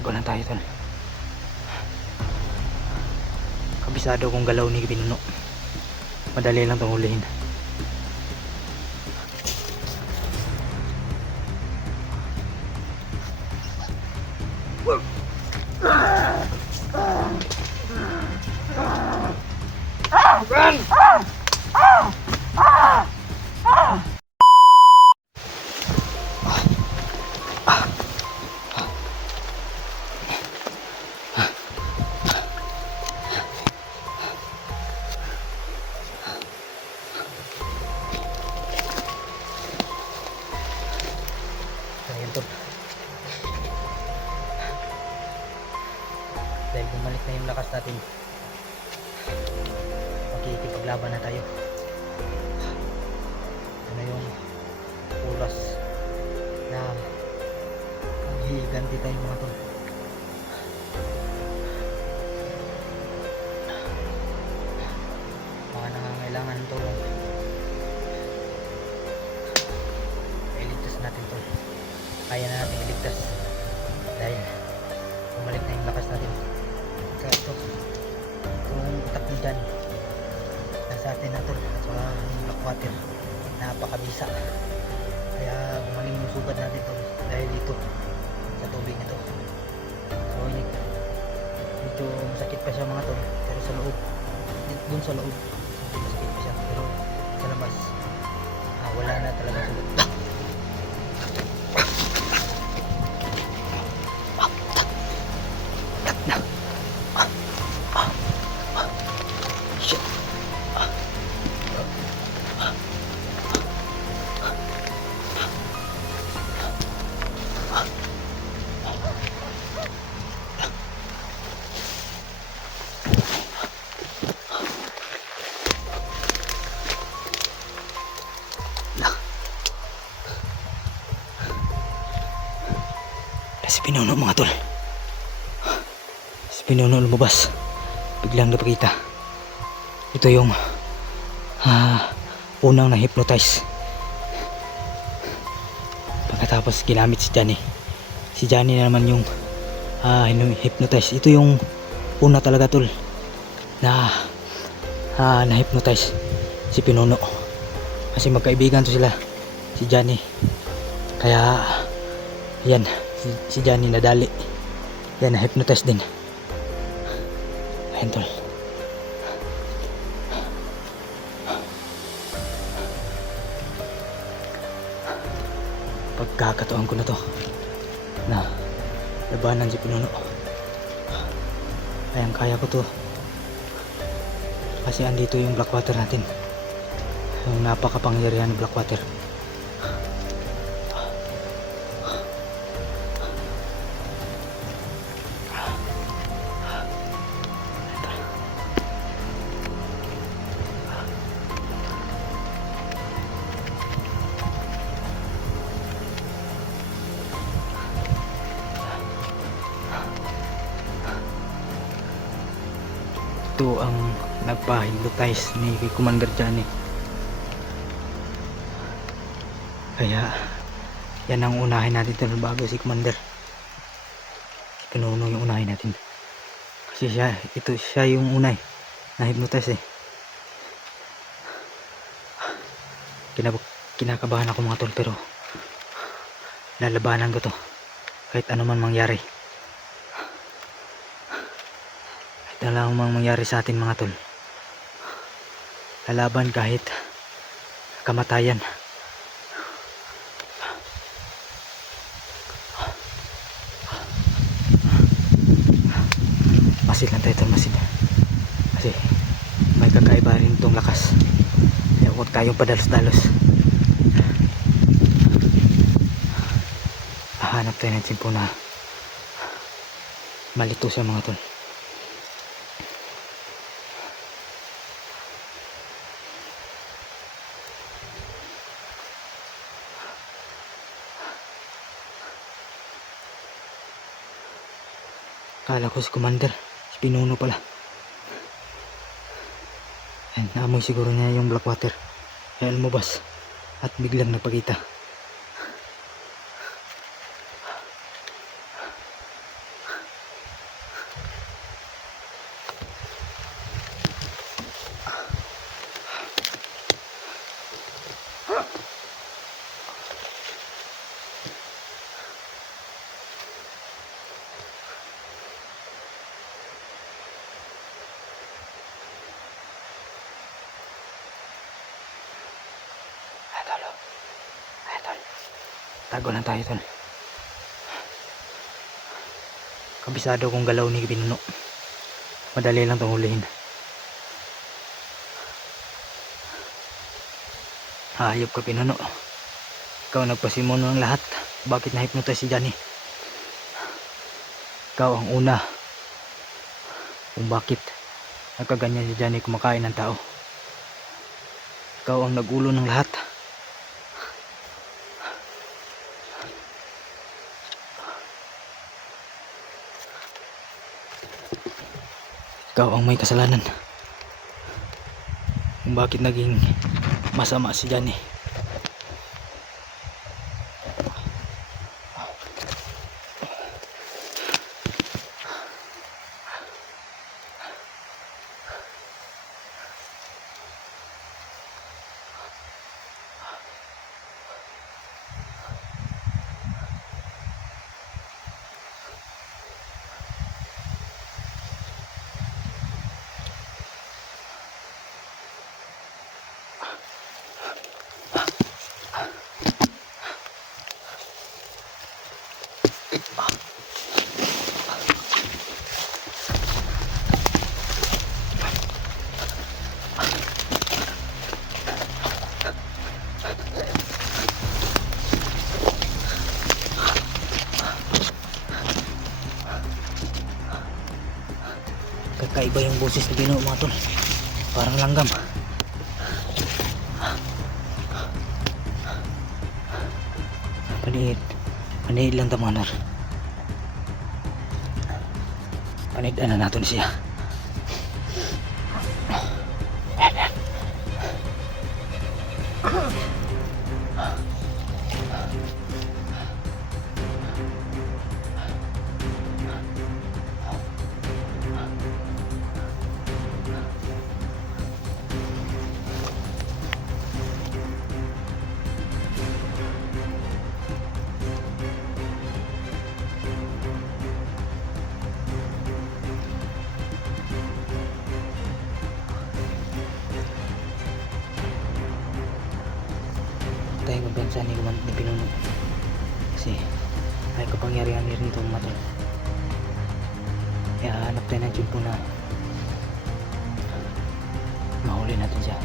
Tago lang tayo tol. Kabisado kong galaw ni Pinuno. Madali lang itong hulihin. Run! Ayan tol. Dahil bumalik na yung lakas natin, makikipaglaban na tayo. Ano yung oras na maghihiganti tayo mga tol. Mga nangangailangan ng tulong, iligtas natin tol. Kaya na natin iligtas dahil bumalik na yung lakas natin. Sa ito, itong utak ni Jan nasa atin na tol, at saka yung blackwater napakabisa, kaya gumaling yung sugat natin tol dahil dito sa tubig nito. So medyo masakit pa siya mga tol, pero sa loob, dun sa loob masakit pa siya, pero sa labas wala na talaga sugat. Si Pinuno mga tol, si Pinuno lumabas, biglang napakita. Ito yung unang na-hypnotize. Pagkatapos ginamit si Johnny. Si Johnny na naman yung hypnotize. Ito yung una talaga tol na na-hypnotize si Pinuno. Kasi magkaibigan to sila, si Johnny. Kaya yan, si Johnny nadali. Yan, na-hypnotize din. Ayan tol. Pagkakataon ko na to na labanan si Pinuno. Ayan, kaya ko to kasi andito yung blackwater natin, yung napakapangyarihan ng blackwater. Ito ang nagpa-hypnotize ni Commander Johnny. Kaya yan ang unahin natin ito bago si Commander. Pinuno yung unahin natin. Kasi siya yung unay na hypnotize eh. Kinakabahan ako mga tol, pero lalabanan ko to kahit ano man mangyari. Alam mang mangyari sa atin mga tol, lalaban kahit kamatayan. Masid lang tayo tol, masid, kasi may kakaiba rin itong lakas. Kaya huwag tayong padalos-dalos. Hanap tayo ng tsimpo na malito siya mga tol. Kala ko si Commander, si Pinuno pala. Ayan, naamoy siguro niya yung blackwater, kaya lumabas at biglang nagpakita. Tago lang tayo tol. Kabisado kong galaw ni Pinuno. Madali lang itong hulihin. Hayop ka Pinuno. Ikaw nagpasimon ng lahat. Bakit na-hypnotize si Johnny? Ikaw ang una kung bakit nagkaganyan si Johnny kumakain ng tao. Ikaw ang nagulo ng lahat. Ikaw ang may kasalanan kung bakit naging masama si Johnny. Kakaiba yung boses ni Pinuno mga tol. Parang langgam. Paniid lang tamanar. Paniid na natin siya. Tayo magbansa ni Pinuno kasi ay kapangyarihan rin itong matol. Kaya hanap tayo ng tiyempo na mahuli natin siya.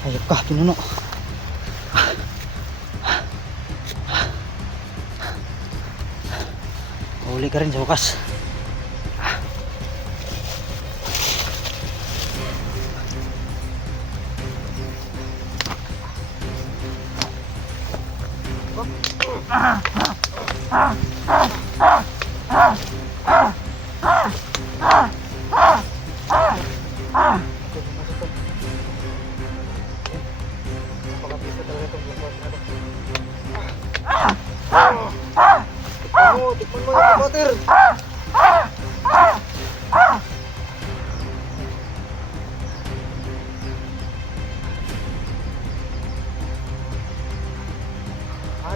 Hayop ka, Pinuno. Huli ka rin sa wakas.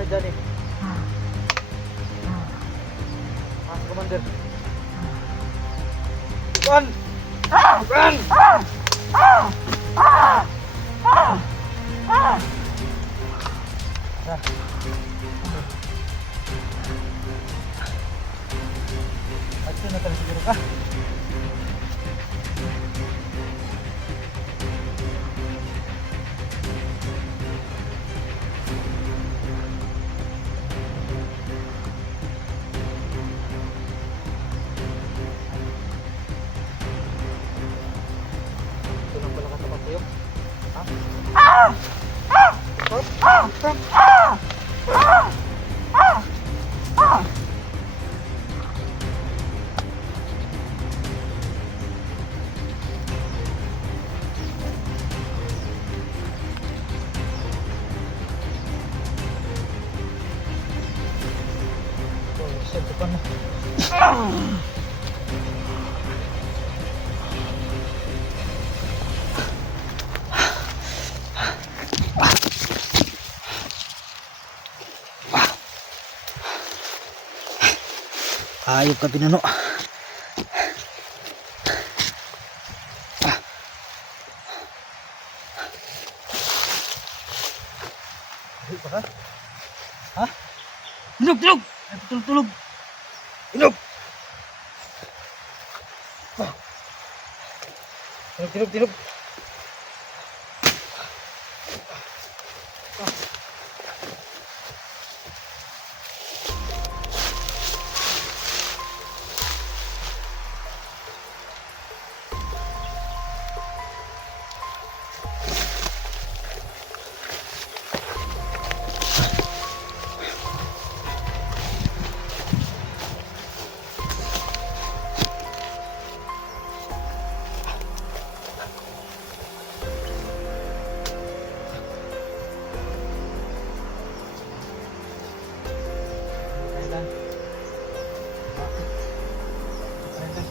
Asa dyan eh? Commander. Run! Run! Action na talaga siguro ka. Ito lang pala katapat sa'yo. Ha? Stop! Sa depan mo. Ayop ka, Pinuno. Ha? Tulog! Tulog! Tulog! Tulog! Tulog!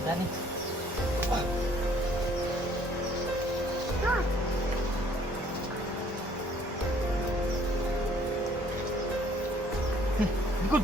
Dani. Good.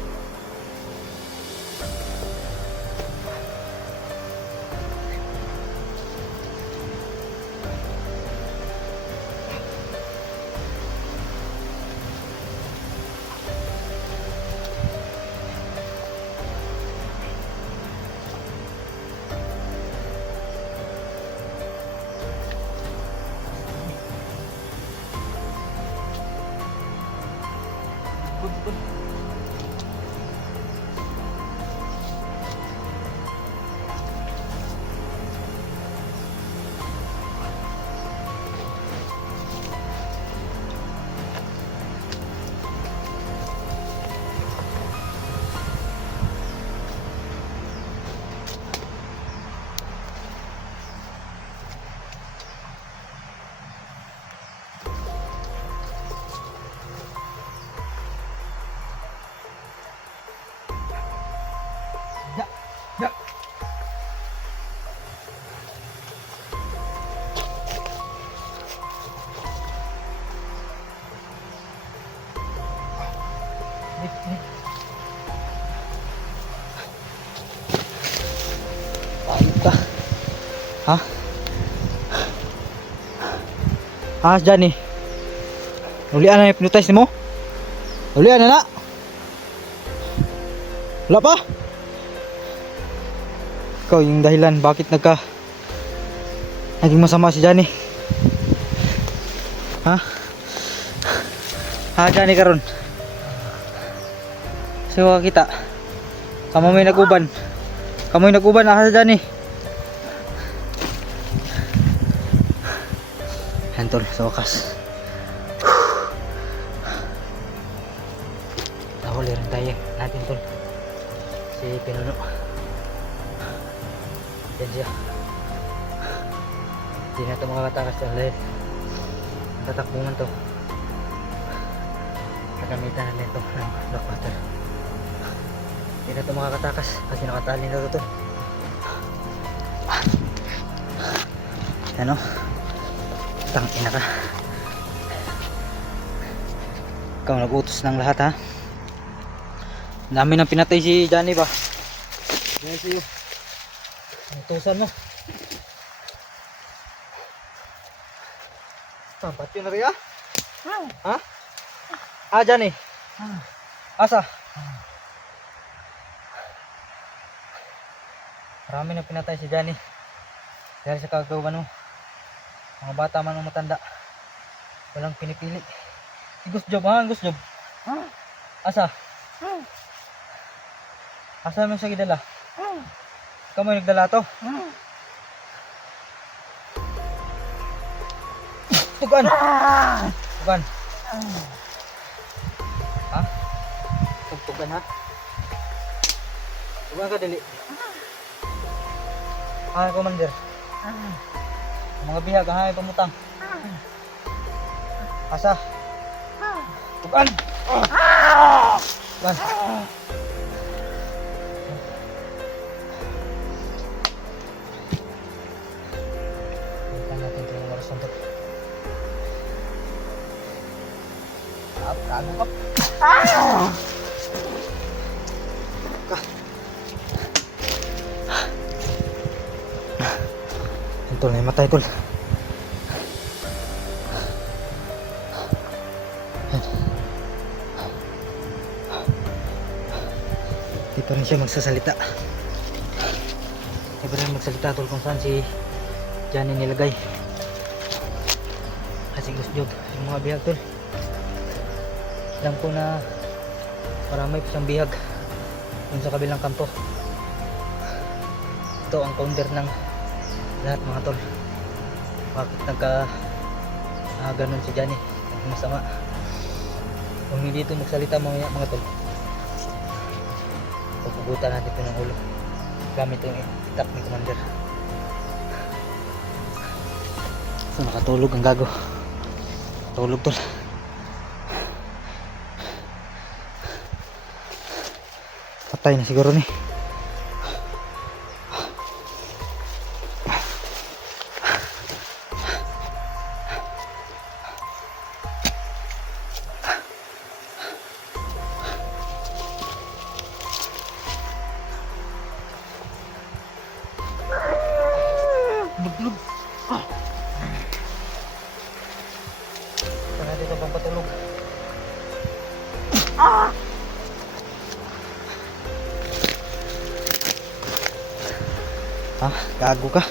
Ya. Ayop ka. Ha? Ahas dyan eh. Ulian na hypnotize mo? Ulian na na? Wala pa? Ikaw yung dahilan bakit naging masama si Johnny. Ha? Ha, Johnny karon. So kita. Kamu may naguban. Kamu yung naguban sa Johnny. Hantol sa wakas. Nahuli rin tayo natin tol. Si Pinuno. Yan siya. Hindi na ito makakatakas dahil tatakbuhan to. Nakamitan na nito ng blockbuster. Hindi na ito makakatakas kasi nakatali na ito. Ano? Tangina ka. Ikaw nag-utos ng lahat ha. Dami nang pinatay si Johnny ba? Dahil sa'yo. Ang tusan mo. Ba't yun na rin ah? Ha? Ah, Johnny. Asa? Marami nang pinatay si Johnny. Dahil sa kagawan mo. Mga bata man o matanda. Walang pinipili. Gus Job ha? Gus Job. Asa? Asa mo siya gidala? Ikaw mo yung nagdala to? Tugan! Tugan! Ha? Tugan ha? Tugan ka dali. Ah, Commander. Mga bihag ha, pamutang. Asa? Tugan! Tugan! Balikan natin ito yung oras untuk. Kago ka. Ito na yung matay tol. Di pa rin siya magsasalita. Di pa rin magsalita tol kung saan si Johnny nilagay. Kasi gusto job yung mga bihag tol. Alam ko na marami pa siyang bihag dun sa kabilang kampo. Ito ang founder ng lahat mga tol. Bakit ganun si Johnny? Ang masama. Kung hindi ito magsalita mga tol, pupugutan natin ito ng ulo gamit yung itak ni Commander. So nakatulog ang gago. Tulog tol. Patay na siguro ni. Bulog. Sana dito pang patulog. Ha? Gago ka.